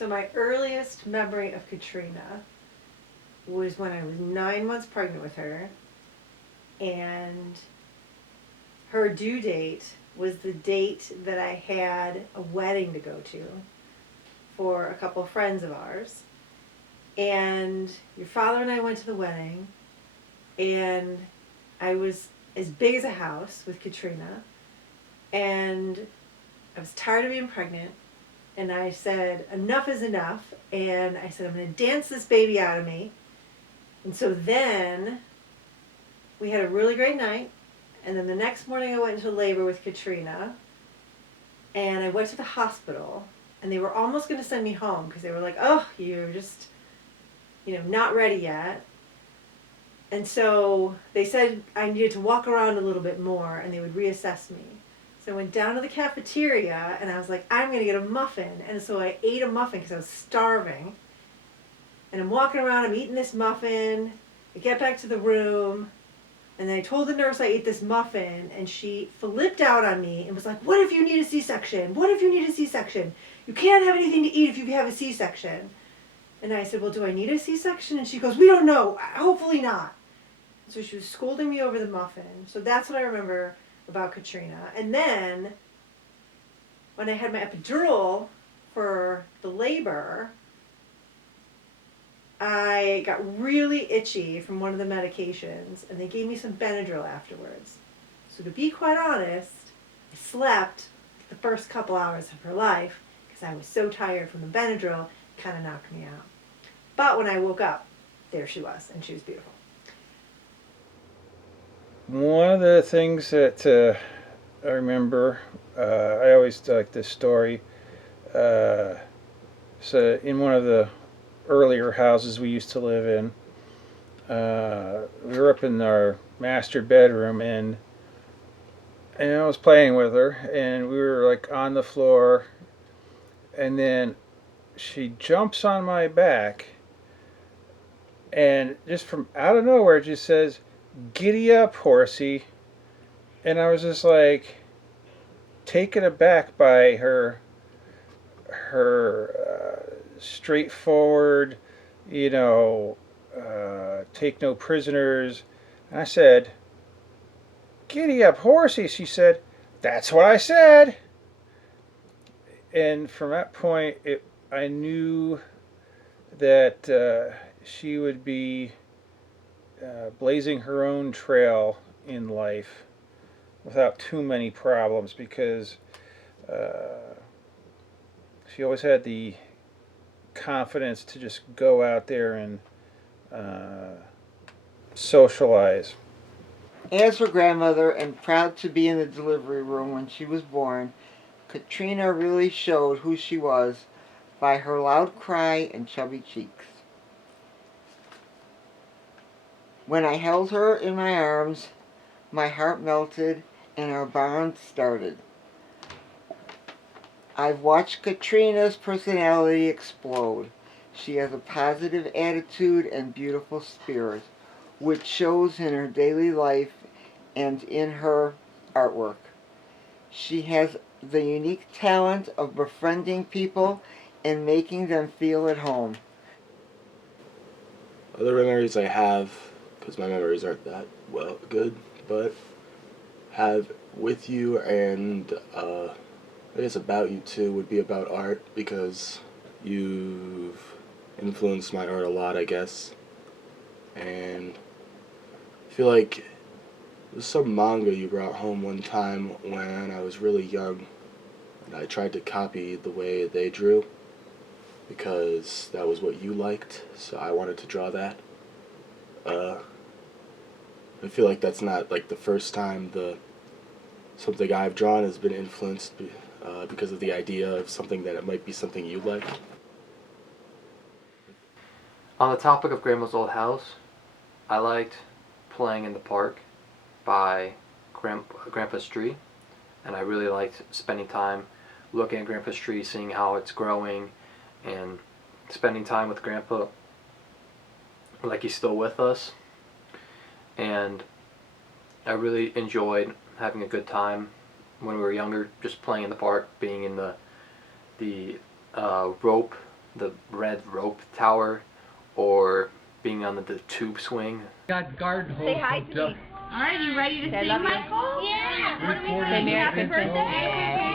So my earliest memory of Katrina was when I was 9 months pregnant with her, and her due date was the date that I had a wedding to go to for a couple of friends of ours. And your father and I went to the wedding, and I was as big as a house with Katrina, and I was tired of being pregnant, and I said, enough is enough, and I said, I'm going to dance this baby out of me. And so then we had a really great night, and then the next morning I went into labor with Katrina, and I went to the hospital, and they were almost going to send me home because they were like, oh, you're just, not ready yet. And so they said I needed to walk around a little bit more and they would reassess me. So I went down to the cafeteria and I was like, I'm going to get a muffin. And so I ate a muffin because I was starving. And I'm walking around, I'm eating this muffin. I get back to the room, and then I told the nurse I ate this muffin, and she flipped out on me and was like, what if you need a C-section? What if you need a C-section? You can't have anything to eat if you have a C-section. And I said, well, do I need a C-section? And she goes, we don't know. Hopefully not. So she was scolding me over the muffin. So that's what I remember about Katrina. And then when I had my epidural for the labor, I got really itchy from one of the medications, and they gave me some Benadryl afterwards. So to be quite honest, I slept the first couple hours of her life because I was so tired from the Benadryl, it kind of knocked me out. But when I woke up, there she was, and she was beautiful. One of the things that I remember, I always like this story. So in one of the earlier houses we used to live in, we were up in our master bedroom, and I was playing with her, and we were like on the floor, and then she jumps on my back, and just from out of nowhere just says, "Giddy up, horsey." And I was just like taken aback by her straightforward, take no prisoners. And I said, "Giddy up, horsey." She said, "That's what I said." And from that point, I knew that she would be blazing her own trail in life without too many problems, because she always had the confidence to just go out there and socialize. As her grandmother and proud to be in the delivery room when she was born, Katrina really showed who she was by her loud cry and chubby cheeks. When I held her in my arms, my heart melted and our bond started. I've watched Katrina's personality explode. She has a positive attitude and beautiful spirit, which shows in her daily life and in her artwork. She has the unique talent of befriending people and making them feel at home. Other memories I have, because my memories aren't that good, but have with you and I guess about you too would be about art, because you've influenced my art a lot, I guess. And I feel like there's some manga you brought home one time when I was really young, and I tried to copy the way they drew because that was what you liked, so I wanted to draw that. I feel like that's not like the first time something I've drawn has been influenced because of the idea of something that it might be something you like. On the topic of Grandma's old house, I liked playing in the park by Grandpa's tree, and I really liked spending time looking at Grandpa's tree, seeing how it's growing, and spending time with Grandpa like he's still with us. And I really enjoyed having a good time when we were younger, just playing in the park, being in the rope the red rope tower or being on the tube swing. Got garden hose. Say hi to me. Alright, you ready to Say I sing, love you. Michael? Yeah. What do we Say sing? Merry Happy Christmas. birthday.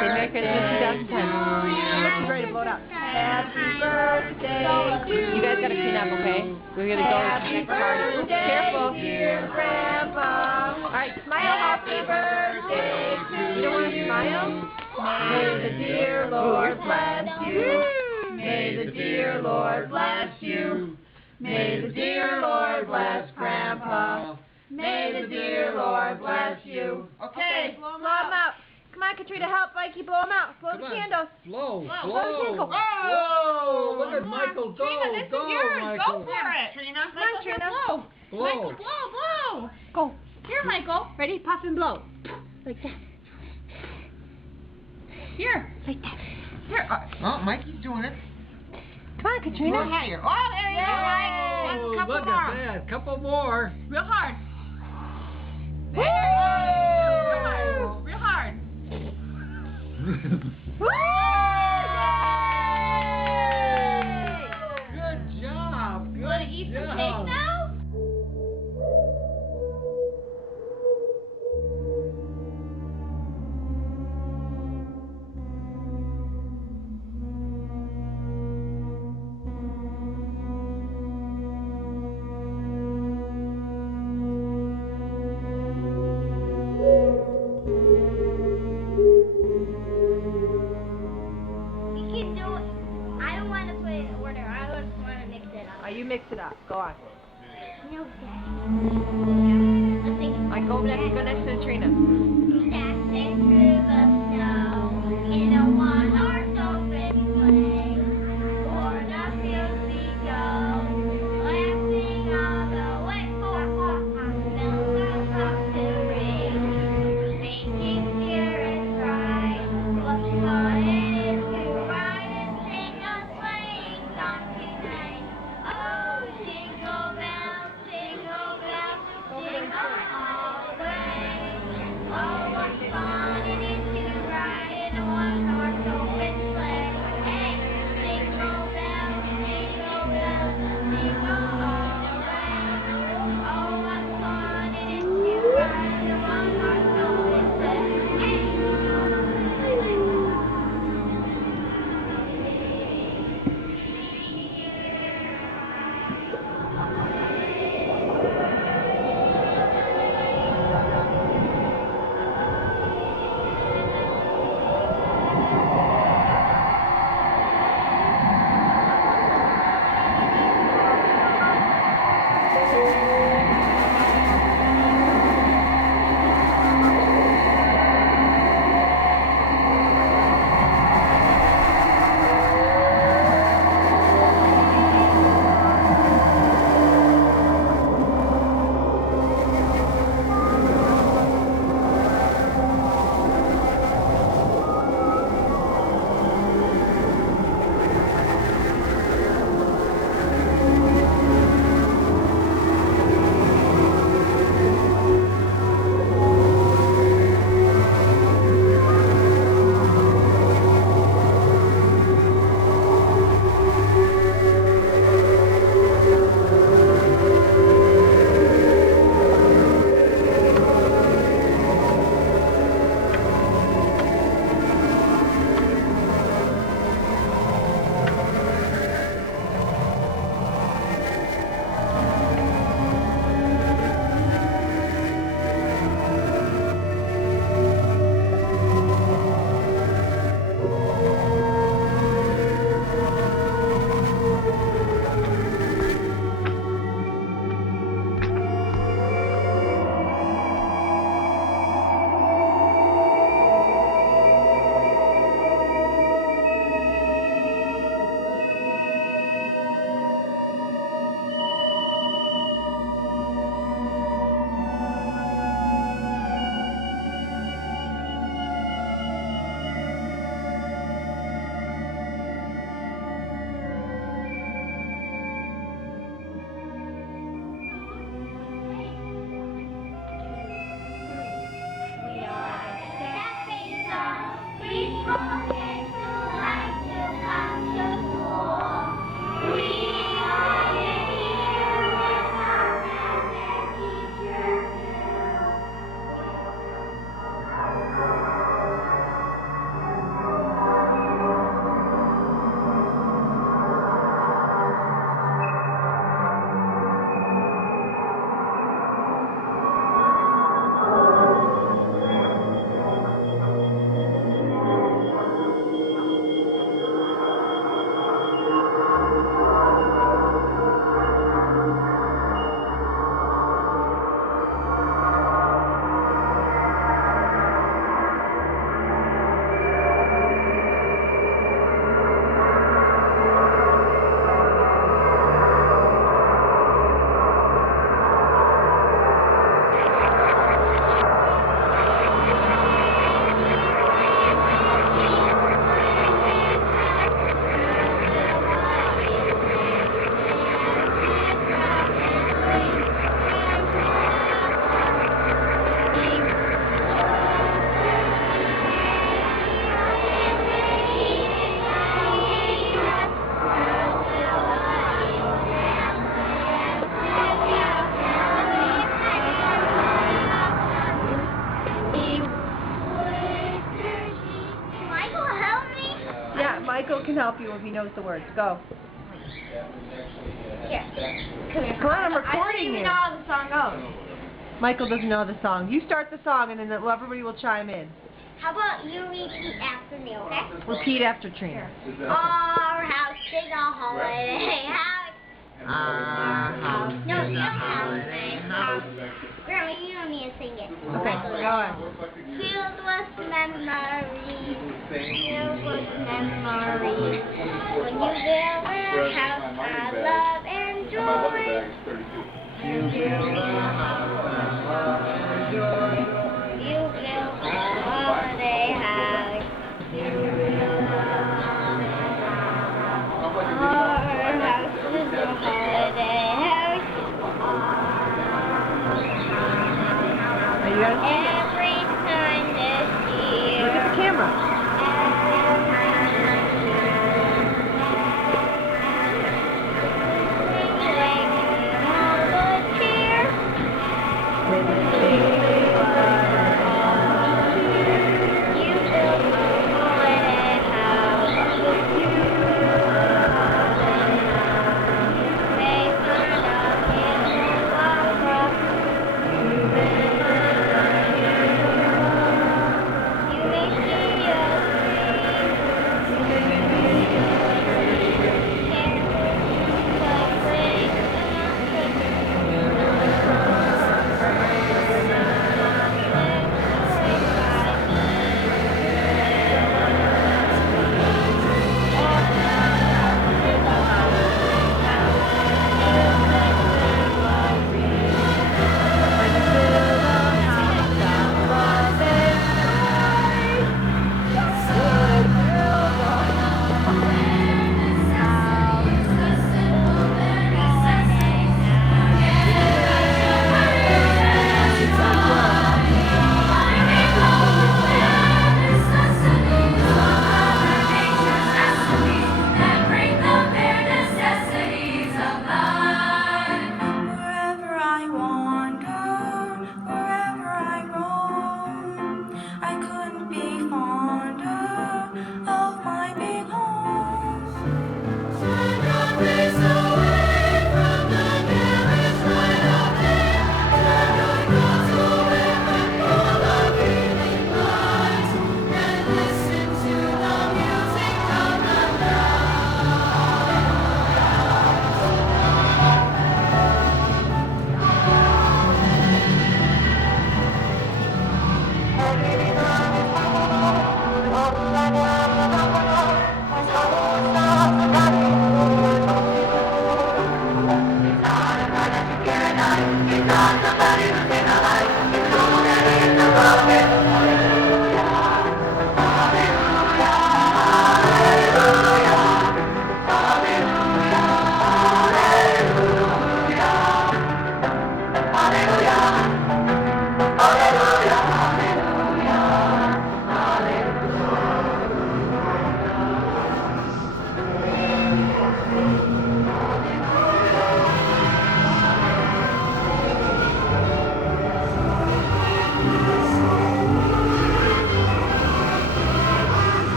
Say Merry Christmas 2010. She's ready to blow it up. Happy birthday to you. You guys gotta clean up, okay? We're gonna go to the next party. Oops, careful. Dear Grandpa. Alright, smile. Happy birthday to you. You don't want to smile? May the dear Lord bless you. May the dear Lord bless you. May the dear Lord bless Grandpa. May the dear Lord bless you. Okay. Blow 'em out. Come on, Katrina, help Mikey blow 'em out. Blow the candles. Blow, Blow the blow. candle. Whoa, look at Michael go. Trina, this Go, is yours. Michael. Go for it. Trina. Come on, Trina. Blow. Blow. Michael, blow. Go. Here, Michael. Ready? Puff and blow. Like that. Here. Like that. Here. Oh, Mikey's doing it. Come on, Katrina. More higher. Oh, there you go. Right. Oh, One couple look more. at that. Couple more. Real hard. Woo! Real hard. Real hard. Woo! Good job. Good You want to eat some job. cake now? We keep doing. I don't want to put it in order. I just want to mix it up. Oh, you mix it up. Go on. No, Dad. Let's sing. All right, go next to Trina. Dashing through the snow in a one-horse open sleigh. O'er the fields we go, laughing all the way. Bells are off to ring, making spirits bright. What fun it is to ride and sing a sleighing song tonight. Oh, jingle bells, sing all the way. Oh, can help you if he knows the words. Go. Here. Come here. Come on, I'm I don't recording even you. know how the song goes. Michael doesn't know the song. You start the song, and then everybody will chime in. How about you repeat after me, okay? Repeat after Trina. Our house is a holiday house. Our house is a holiday house. Grandma, you don't need to sing it. Okay, go on. Filled with memories. Filled with memories. When you build a house of love and joy. You build a house of love and joy. You build a holiday house. You build a holiday house. Our house is a holiday house. You guys Every time this year. look at the camera.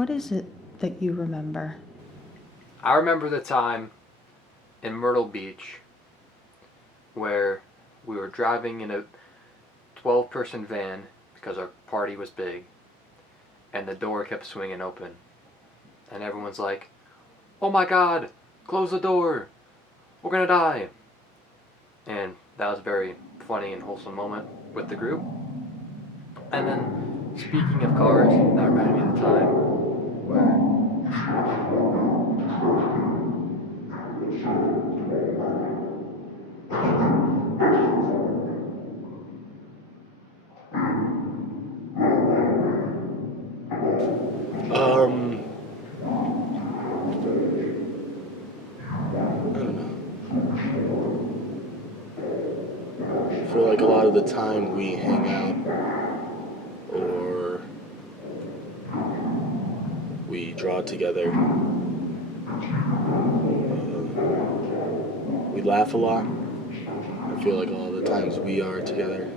what is it that you remember? I remember the time in Myrtle Beach where we were driving in a 12-person van because our party was big, and the door kept swinging open. And everyone's like, "Oh my God, close the door. We're gonna die." And that was a very funny and wholesome moment with the group. And then, speaking of cars, that reminded me of the time where I don't know. I feel like a lot of the time we hang out or we draw together. We laugh a lot. I feel like a lot of the times we are together.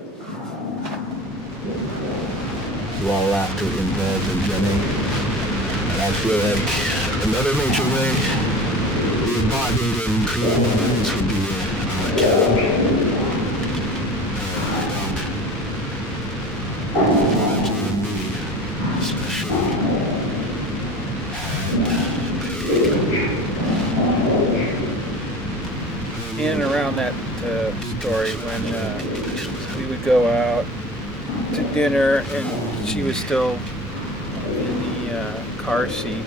A lot of laughter involved in Jenny. And I feel like another major way we bonded and created memories would be on a cabin. In and around that story, when we would go out to dinner and she was still in the car seat,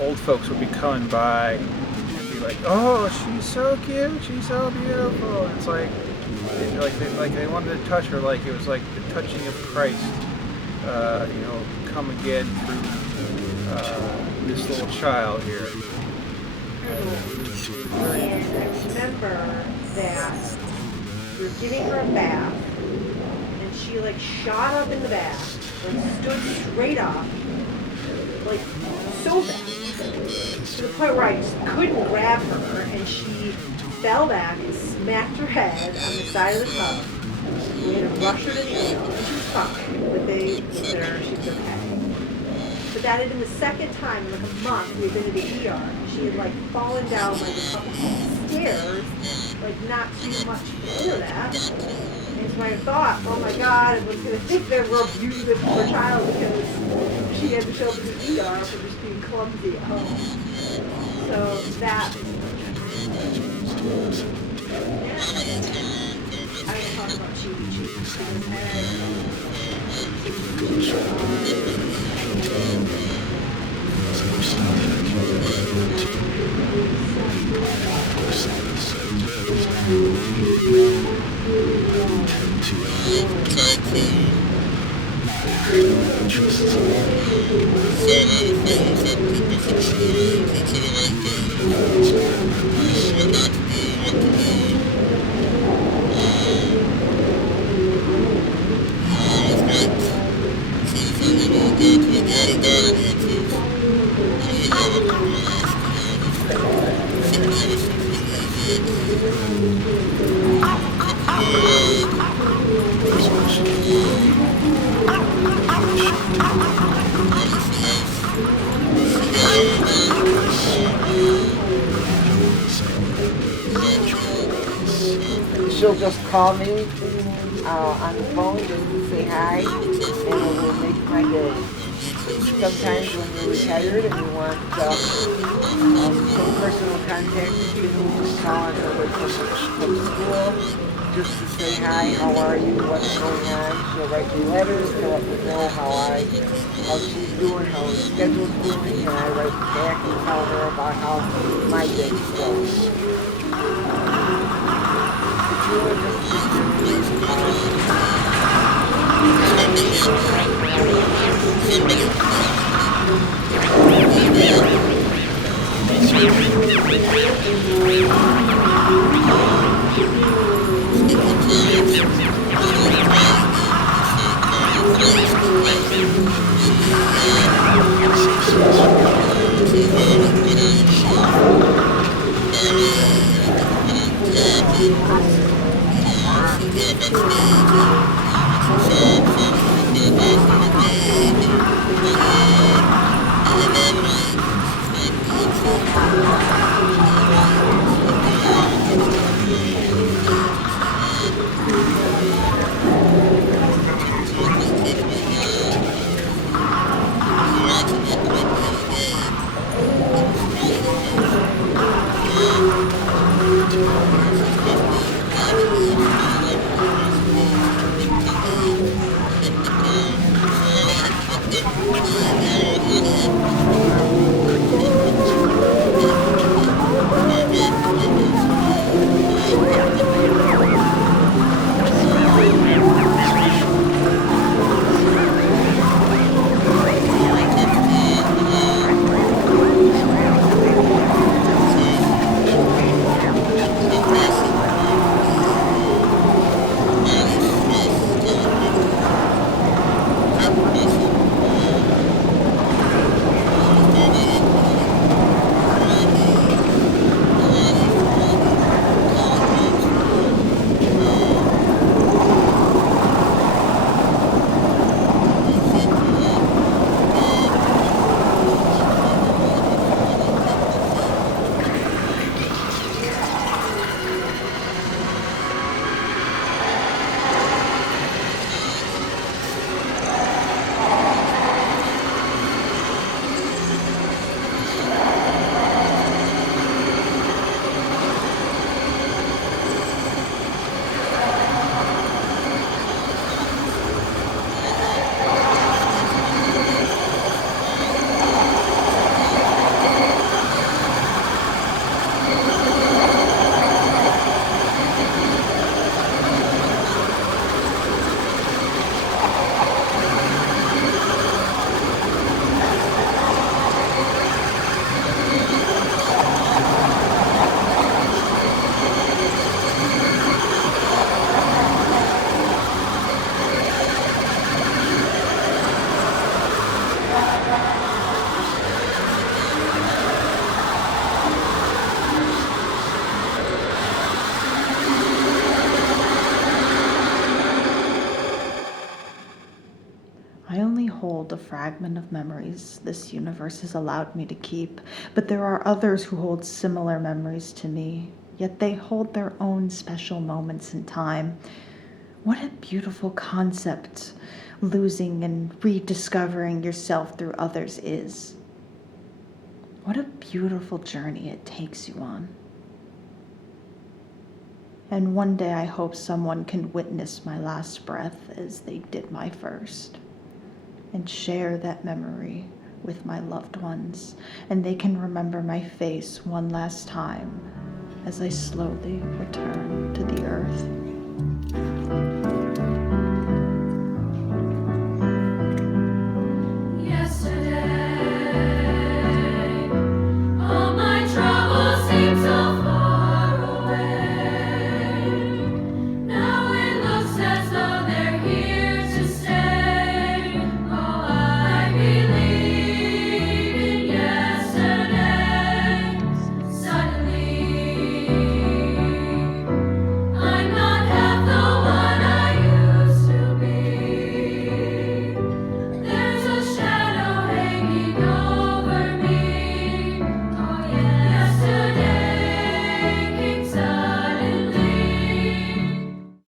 old folks would be coming by and be like, "Oh, she's so cute, she's so beautiful." And it's like they wanted to touch her, like it was like the touching of Christ, come again through this little child here. And I remember that we were giving her a bath, and she like shot up in the bath, like stood straight up, like so fast, to the point where I just couldn't grab her, and she fell back and smacked her head on the side of the tub. We had to rush her to the ER, and she was fine, but they looked at her, she was okay. But that had been the second time in like a month we had been to the ER. She had like fallen down like a couple of stairs, like not too much before that. And so I thought, oh my God, I was going to think that we're abusing this poor child because she had to show up in the ER for just being clumsy at home. So that, I don't talk about cheating because she'll just call me on the phone just to say hi, and it will make my day. Sometimes when you're retired and you want some personal contact, you can just call on her from school just to say hi, how are you, what's going on. She'll write me letters to let me know how she's doing, how her schedule's doing, and I write back and tell her about how my day's going. I only hold a fragment of memories this universe has allowed me to keep, but there are others who hold similar memories to me, yet they hold their own special moments in time. What a beautiful concept losing and rediscovering yourself through others is. What a beautiful journey it takes you on. And one day I hope someone can witness my last breath as they did my first, and share that memory with my loved ones, and they can remember my face one last time as I slowly return to the earth.